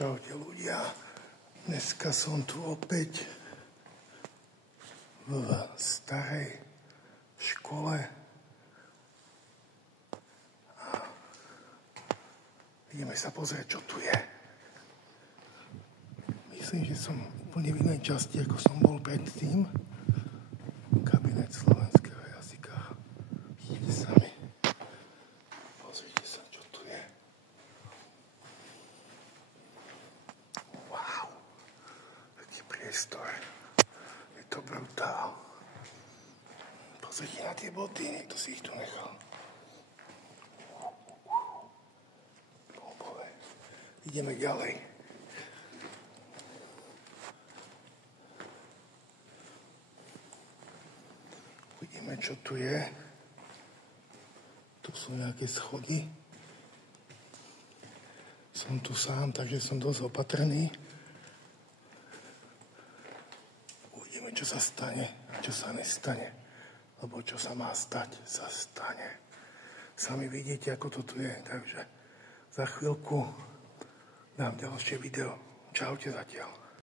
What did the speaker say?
Čaute ľudia, dneska som tu opäť v starej škole a ideme sa pozrieť, čo tu je. Myslím, že som úplne v inej časti, ako som bol predtým. Kabinet slovenského jazyka. Vidíte sami. Pozrite sa, čo tu je. Wow. Taký priestor. Je to brutál. Pozrite na tie boty, niekto si ich tu nechal. Bohové. Ideme ďalej. Uvidíme, čo tu je. Tu sú nejaké schody. Som tu sám, takže som dosť opatrný. Uvidíme, čo sa stane a čo sa nestane. Lebo čo sa má stať, sa stane. Sami vidíte, ako to tu je. Takže za chvíľku dám ďalšie video. Čaute zatiaľ.